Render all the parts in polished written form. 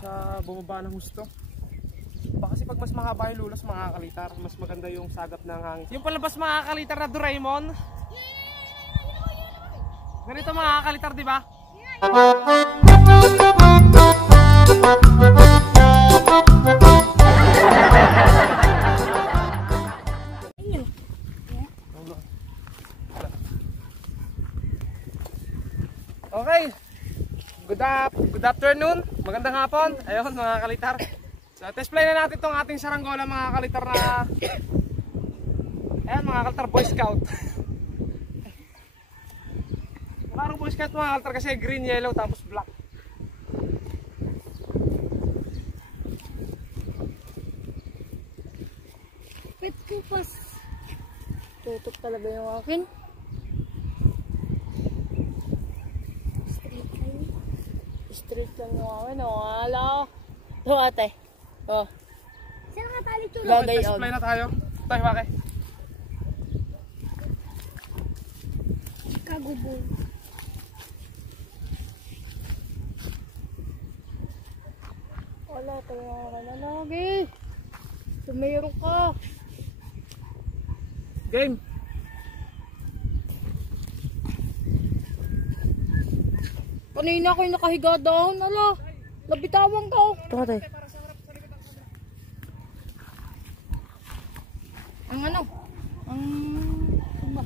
Sa bumaba ng husto. Kasi pag mas mahaba yung lulos mga kalitar, mas maganda yung sagap ng hangin. Yung palabas mga kalitar na Doraemon. Ganito mga kalitar, di ba? Okay. Good afternoon. Magandang hapon. Ayun mga kalitar. So test play na natin itong ating saranggola mga kalitar na ayan mga kalitar, Boy Scout. Parang Boy Scout mga kalitar kasi green, yellow, tapos black. Pet ko pas tutok talaga yung akin. Straight lang yung akin. Wala. Ito ate. Oh. Saan nga tali ito? Test play na tayo. Tayo bakit? Kagubol. Wala talaga ka na lagi. Tumiro ka. Game. Kanina ako yung nakahiga down. Ala. Nabitawan ka. Ito ate. Ang ano? Ang ba?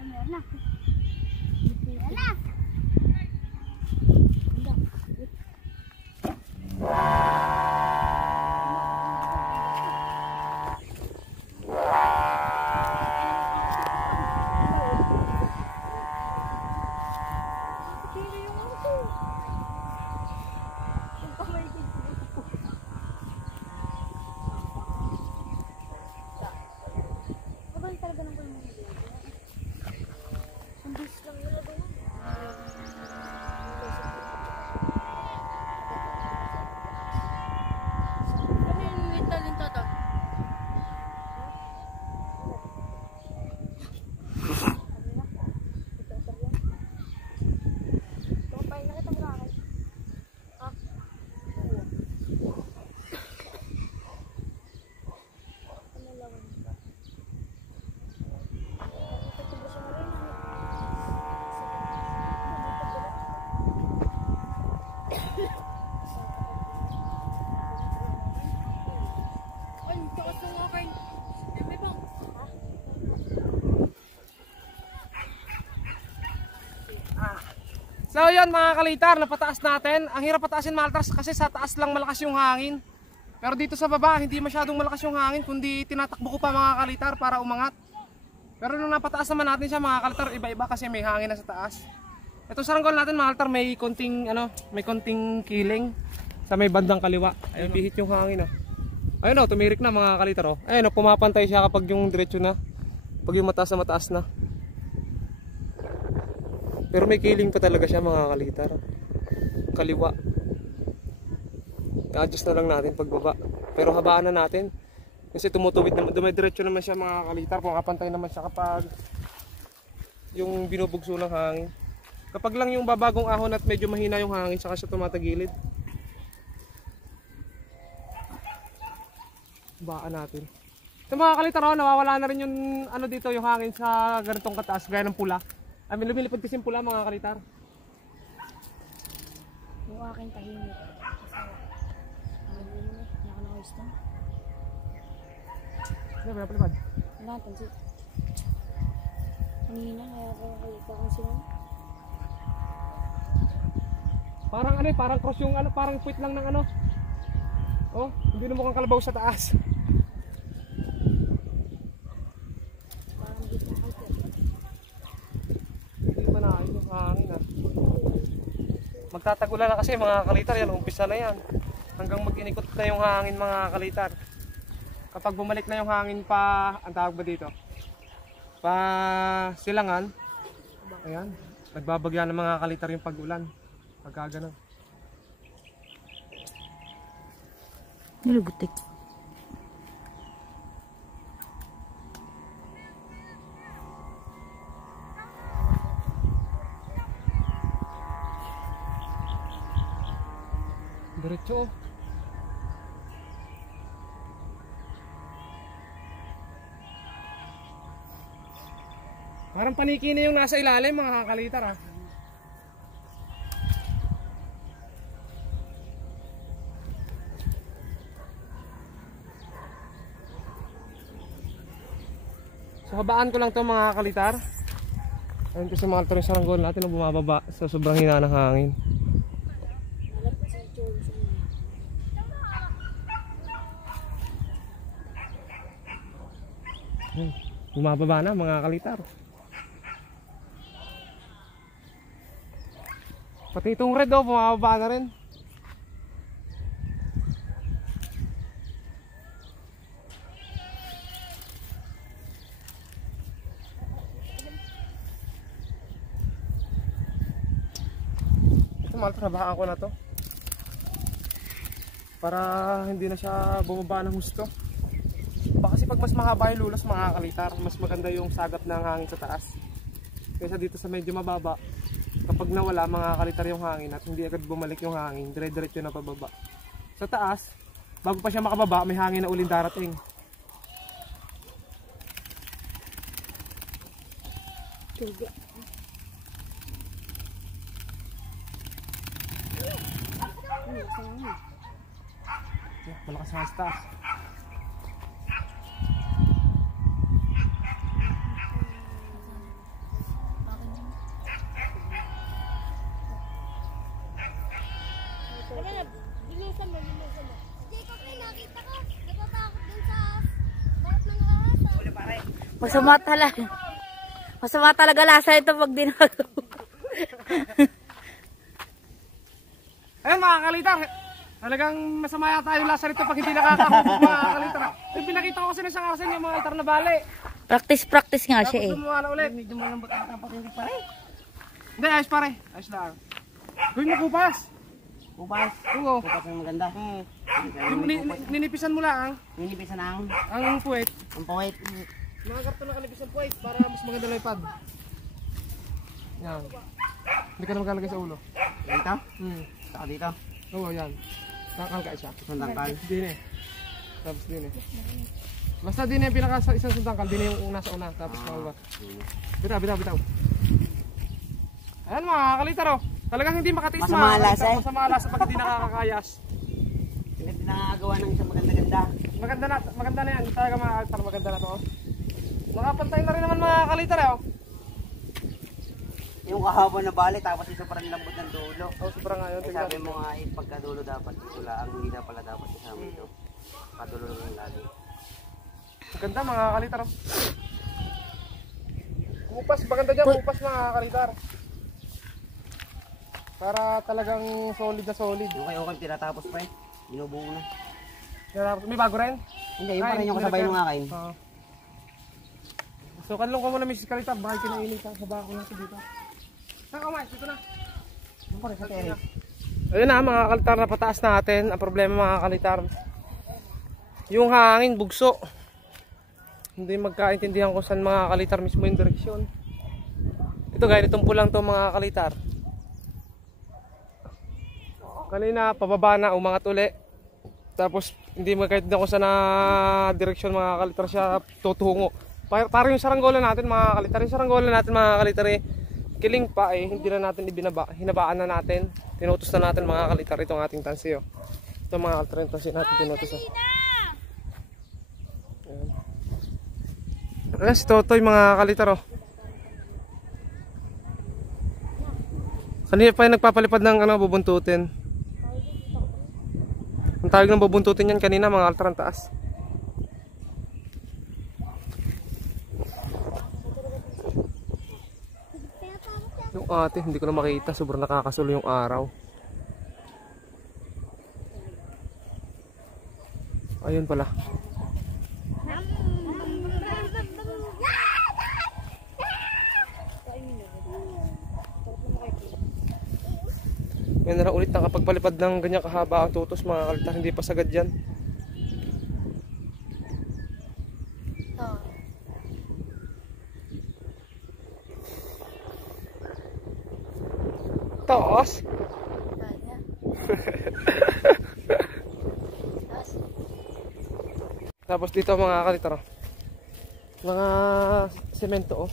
Ayan na. Ayan na. So yun mga kalitar, napataas natin. Ang hirap pataasin mga kalitar kasi sa taas lang malakas yung hangin. Pero dito sa baba hindi masyadong malakas yung hangin, kundi tinatakbo ko pa mga kalitar para umangat. Pero nung napataas naman natin siya mga kalitar, iba-iba kasi may hangin na sa taas. Ito saranggol natin mga kalitar, may konting kiling sa may bandang kaliwa. Ayun, bihit yung hangin oh. Ayun oh, tumirik na mga kalitar oh. Ayun oh, pumapantay siya kapag yung diretso na. Pag yung mataas na. Pero may kiling pa talaga siya mga kalitar. Kaliwa. I-adjust na lang natin pagbaba. Pero habaan na natin. Kasi tumutuwid naman, dumidiretso naman siya mga kalitar. Kung kapantay naman siya kapag yung binubugso ng hangin. Kapag lang yung babagong ahon at medyo mahina yung hangin, saka siya tumatagilid. Habaan natin. Sa mga kalitar, nawawala na rin yung ano dito, yung hangin sa ganitong kataas, gaya ng pula. Lumilipad kasi yung pula mga kalitar. Yung aking tahimik. Nakanakawis na. Ano ba napalipad? Wala ang pansit. Kanina kaya ko nakikita kung sila. Parang parang cross yung parang puwit lang ng ano. Oh, hindi na mukhang kalabaw sa taas. Hangin ah. Magtatagulan na kasi mga kalitar, yan umpisa na yan hanggang mag-inikot na yung hangin mga kalitar. Kapag bumalik na yung hangin pa, ang tawag ba dito, pa silangan, ayan, nagbabagyan ng mga kalitar yung pag-ulan pagka ganun. Nilubutik. Diretso. Parang paniki na yung nasa ilalim mga kakalitar ha. So habaan ko lang to mga kakalitar. Ayun kasi mga kaltar yung saranggola natin na bumababa sa sobrang hina ng hangin. Bumababa na mga kalitar. Pati itong red oh, bumababa na rin. Ito maltrabahaan ko na to para hindi na siya bumaba ng husto. Kasi pag mas mahaba yung lulos mga kalitar, mas maganda yung sagap ng hangin sa taas. Kaysa dito sa medyo mababa, kapag nawala mga kalitar yung hangin at hindi agad bumalik yung hangin, dire-diretso na pababa. Sa taas, bago pa siya makababa, may hangin na uling darating. Malakas nga sa taas. Masama talaga lasa ito pag dinagawa. Ayun mga kalitar, talagang masama yata yung lasa nito pag hindi nakakahubog mga kalitar. Yung pinakita ko kasi ng isang araw sa inyo mga kalitar na bali. Practice nga siya eh. Tapos gumawa na ulit. Medyo malambot ang kapag hindi pare. Hindi, ayos pare. Ayos lang. Gawin mo kupas. Kupas. Oo. Kupas ang maganda. Ninipisan mo lang Ninipisan ang puwet. puwet. Mga karton na kanipisan puwet para mas maganda lang ipad. Yan. Hindi ka na maglalagay sa ulo. Dito? Saka dito. Oo, yan. Nakakangka siya. Sundangkal. Din eh. Tapos din eh. Basta din eh, pinaka isang sundangkal. Din eh yung una sa una. Tapos pangalawa. Bitaw. Ayan mga kalitar oh. Talagang hindi makatiis Masama lasa eh. Masama lasa pag hindi nakakakayas. Hindi pinangagawa ng isang maganda-ganda. Maganda na yan. Talaga mga kalitar, maganda na to oh. Nakapantay na rin naman mga kalitar eh oh. Yung kahapon na bali, tapos ito parang lambot ng dulo. Oh, sobrang ngayon. Eh sabi mo nga, pagkadulo dapat ito lang. Hindi na pala dapat kasama ito. Pagkadulo lang lagi. Maganda mga kalitar oh. Kupas, maganda dyan. Kupas mga kalitar. Para talagang solid na solid. Yung kayo tinatapos pa eh. Binubuo na. May bago rin? Hindi, yung pa rin yung kasabay nung akin. Oo. So kanlong ko muna Mrs. Kalita, bakit kinainit ka? Sabaka ko natin dito. Saan ka mas? Dito na. Yung pa rin sa terrace. Ayun na mga kalitar, napataas natin. Ang problema mga kalitar, yung hangin, bugso. Hindi magkaintindihan kung saan mga kalitar mismo yung direksyon. Ito gaya nitong pulang to mga kalitar. Kanina pababa na, umangat uli. Tapos hindi magkaintindihan kung saan na direksyon mga kalitar siya tutungo. Parang yung saranggola natin mga kalitar. Yung saranggola natin mga kalitar eh, kiling pa eh, hindi na natin ibinaba. Hinabaan na natin. Tinutos na natin mga kalitar itong ating tansi oh. Ito mga kalitar yung tansi natin tinutos oh. Ayan si Totoy mga kalitar oh. Kanina pa yung nagpapalipad ng bubuntutin. Ang tawag ng bubuntutin yan kanina mga kalitar ang taas. Yung ate, hindi ko na makita. Sobrang nakakasulo yung araw. Ayun pala. Yan na lang ulit nakapagpalipad ng ganyan kahaba ang tutos mga kalitar. Hindi pa sagad yan. Oh. Taas. Kaya. Tapos dito mga kalitar, mga semento oh.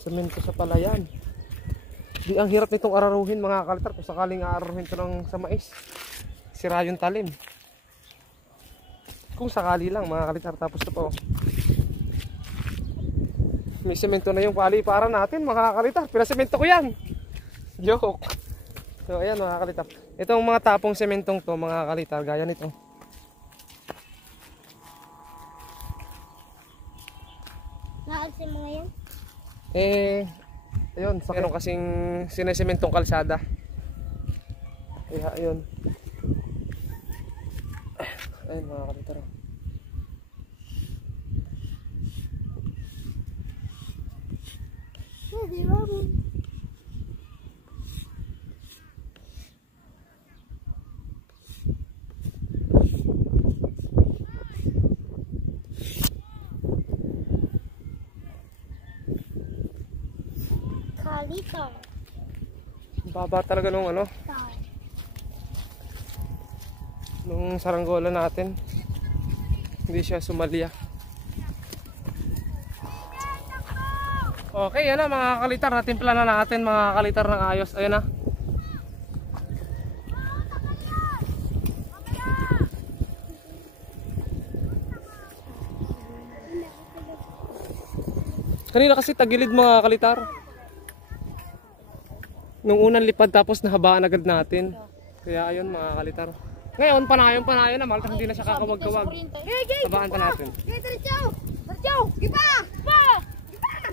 Semento sa palayan. Di ang hirap nitong araruhin mga kalitar kung sakaling araruhin ito ng sa mais. Sira yung talim. Kung sakali lang mga kalitar. Tapos ito po. May semento na yung paliparan natin mga kalitar. Pinasemento ko yan. Joke. So ayan mga kalitar. Itong mga tapong sementong to mga kalitar. Gaya nito. Naalsin mo ngayon? Ayun, sa ganun kasing sinesementong kalsada. Kaya ayun. Ayun mga kalitar. Di ba? Kalitar. Baba talaga nung ano, nung saranggola natin. Hindi siya sumalya. Okay, yan na mga kalitar. Natimpla na natin mga kalitar ng ayos. Ayan na. Kanina kasi tagilid mga kalitar. Nung unang lipad tapos nahabaan agad natin. Kaya ayun mga kalitar. Ngayon panayon na malta hindi na siya kakawag-kawag. Habaan pa natin. Diretso! Giba!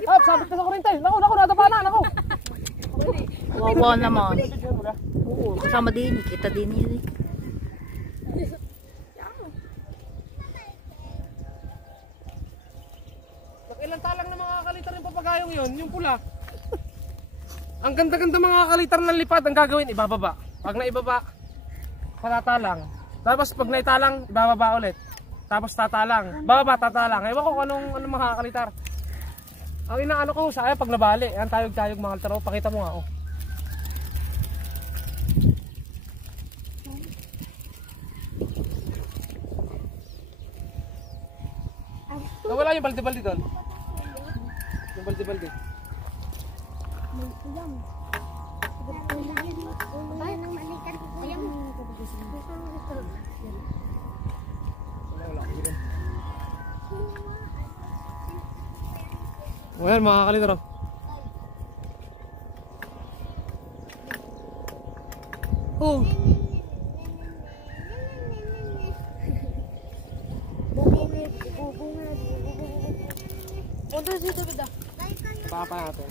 Hop, sabit ka sa kurente. Naku, nadapa na, naku. Wawa naman. Oo, kasama din. Kita din yun eh. Ilang talang na mga kalitar yung papagayong yun, yung pula. Ang ganda-ganda mga kalitar ng lipad, ang gagawin, ibababa. Pag naibaba, patatalang. Tapos pag naitalang, ibababa ulit. Tapos tatalang, bababa, tatalang. Ewan ko anong mga kalitar. Ang inaano ko sa pag nabali, ang tayog-tayog mga kalitar, oh, pakita mo nga oh. Nawala yung balde-balde doon. Yung balde-balde. Well, mga kalitar. Oh. Punta dito bida. Papa natin.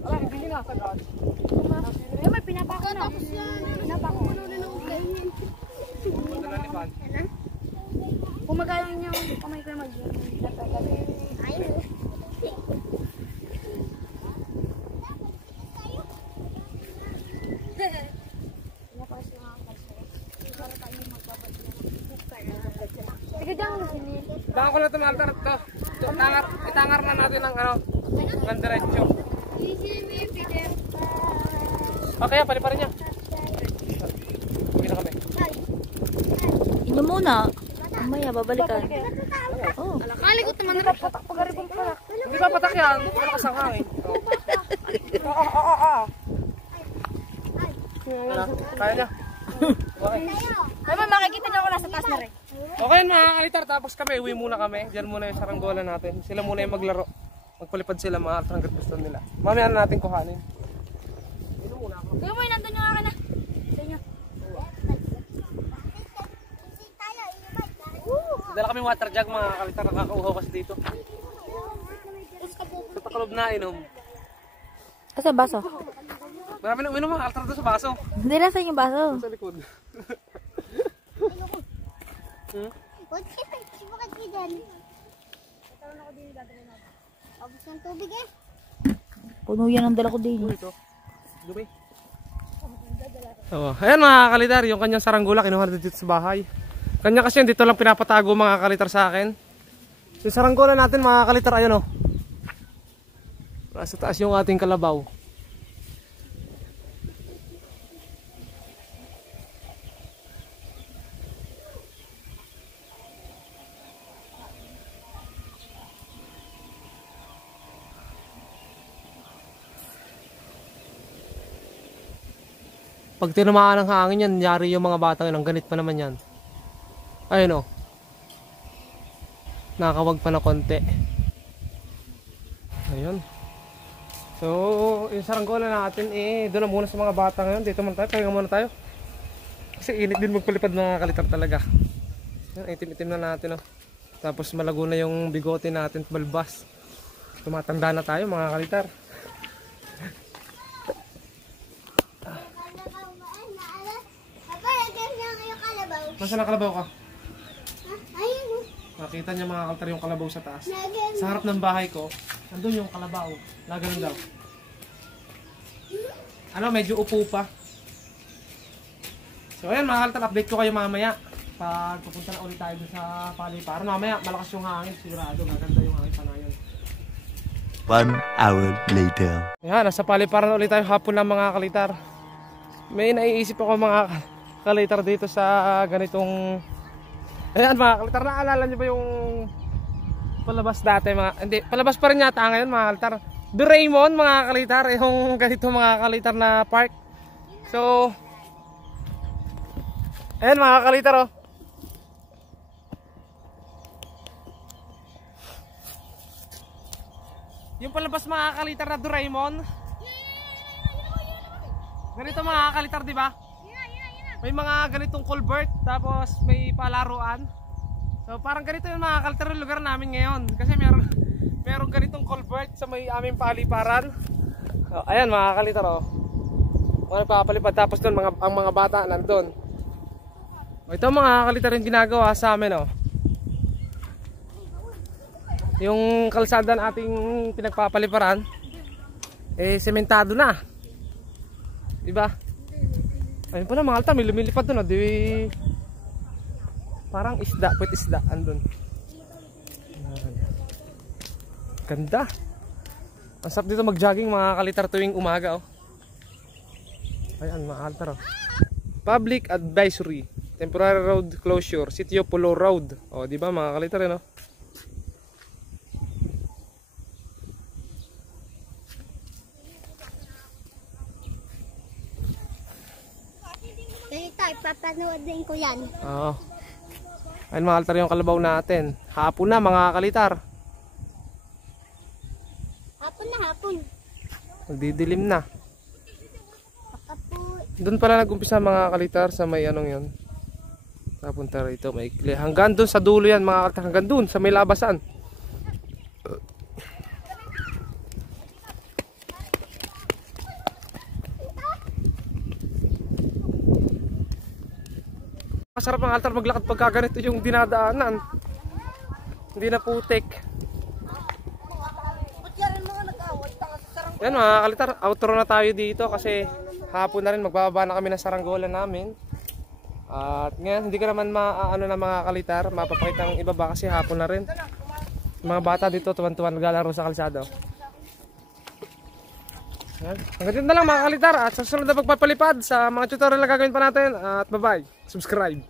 Ala, hindi na sagad. May pinapako na. Pinapako na ng kainin. Kumagaling yung kamay ko mag-lapay. Sige dyan mo sini. Baka ko na tumaltar to. Itangar na natin ang ano, ng diretsyo. Okay, pali-pali niya. Uwi na kami. Inom muna. Mamaya, babalikan. Oh. Kali ko naman na patak pagaribong pala. Hindi ba patak yan? Malakas ang hangin. Kaya niya. Okay. Mama, makikita niyo ako nasa taas na rin. Okay mga kalitar, tapos kami, uwi muna kami. Diyan muna yung saranggola natin. Sila muna yung maglaro. Magpalipad sila mga hanggat gusto nila. Mamaya na natin kuhanin. Ino muna ako. Kuya mo, nandun yung akin na. Sa inyo. Dala kami water jug mga kalitar, nakakauhaw kasi dito. Sa takalob na inom. Asa baso? Marami na uminom mga kalitar doon sa baso. Hindi na sa yung baso. Sa likod. Bakit ka dyan? Abos ng tubig eh. Puno yan ang dala ko din. Ito. Dumi. Oh, ayan mga kalitar, yung kanyang saranggula kinuha na dito sa bahay. Kanya kasi dito lang pinapatago mga kalitar sa akin. Yung saranggula natin mga kalitar, ayun oh. Nasa taas yung ating kalabaw. Pag tinamaan ng hangin yan, yari yung mga batang yun. Ang ganit pa naman yan. Ayun o. Nakawag pa na konti. Ayun. So, yung saranggola natin doon na muna sa mga bata ngayon. Dito muna tayo, pahinga muna tayo. Kasi init din magpalipad mga kalitar talaga. Yan, itim-itim na natin o. Tapos malago na yung bigote natin, balbas. Tumatanda na tayo mga kalitar. Nasaan na kalabaw ka? Ayun. Nakita niya mga kalitar yung kalabaw sa taas. Sa harap ng bahay ko, nandun yung kalabaw. Ganun daw. Ano, medyo upo pa. So ayan mga kalitar, update ko kayo mamaya. Pag pupunta na ulit tayo sa paliparan. Mamaya, malakas yung hangin. Sigurado, maganda yung hangin pa na yun. 1 hour later. Ayan, nasa paliparan ulit tayo hapon ng mga kalitar. May naiisip ako mga kalitar dito sa ganitong... Ayan mga kalitar, naalala nyo ba yung palabas dati mga... Hindi, palabas pa rin yata ngayon mga kalitar. Doraemon mga kalitar, yung ganito mga kalitar na park. So... Ayan mga kalitar oh. Yung palabas mga kalitar na Doraemon. Ganito mga kalitar, di ba? May mga ganitong culvert, tapos may palaruan. So parang ganito yung mga kalitar ng lugar namin ngayon. Kasi meron ganitong culvert sa may aming paliparan. So, ayan mga kalitar oh. Mga nagpapalipad, tapos doon ang mga bata nandun. Ito mga kalitar yung ginagawa sa amin oh. Yung kalsada na ating pinagpapaliparan sementado na. Diba? Ayun po na mga kalitar, may lumilipad doon oh. Parang isda, puwet isda andun. Ganda. Ang sarap dito mag-jogging mga kalitar tuwing umaga oh. Ayan mga kalitar oh. Public advisory. Temporary road closure, Sitio Pulo Road. O, di ba mga kalitar no? Dito, ipapanood din ko yan. Oo. Ayun mga kalitar yung kalabaw natin. Hapon na mga kalitar. Hapon na hapon. Magdidilim na. Pakapo. Doon pala nag-umpisa mga kalitar sa may anong yun. Napunta rito maikli. Hanggang doon sa dulo yan mga kalitar. Hanggang doon sa may labasan. Masarap mga kalitar maglakad pagka ganito yung dinadaanan. Hindi na putik. Yan mga kalitar, outro na tayo dito kasi hapon na rin, magbababa na kami ng saranggola namin. At ngayon hindi ka naman maano na mga kalitar, mapapakita ng ibaba kasi hapon na rin. Mga bata dito tuwan-tuwan naglalaro sa kalsada. Hanggang dito na lang mga kalitar at sa susunod na pagpapalipad sa mga tutorial na gagawin pa natin at bye bye. Subscribe!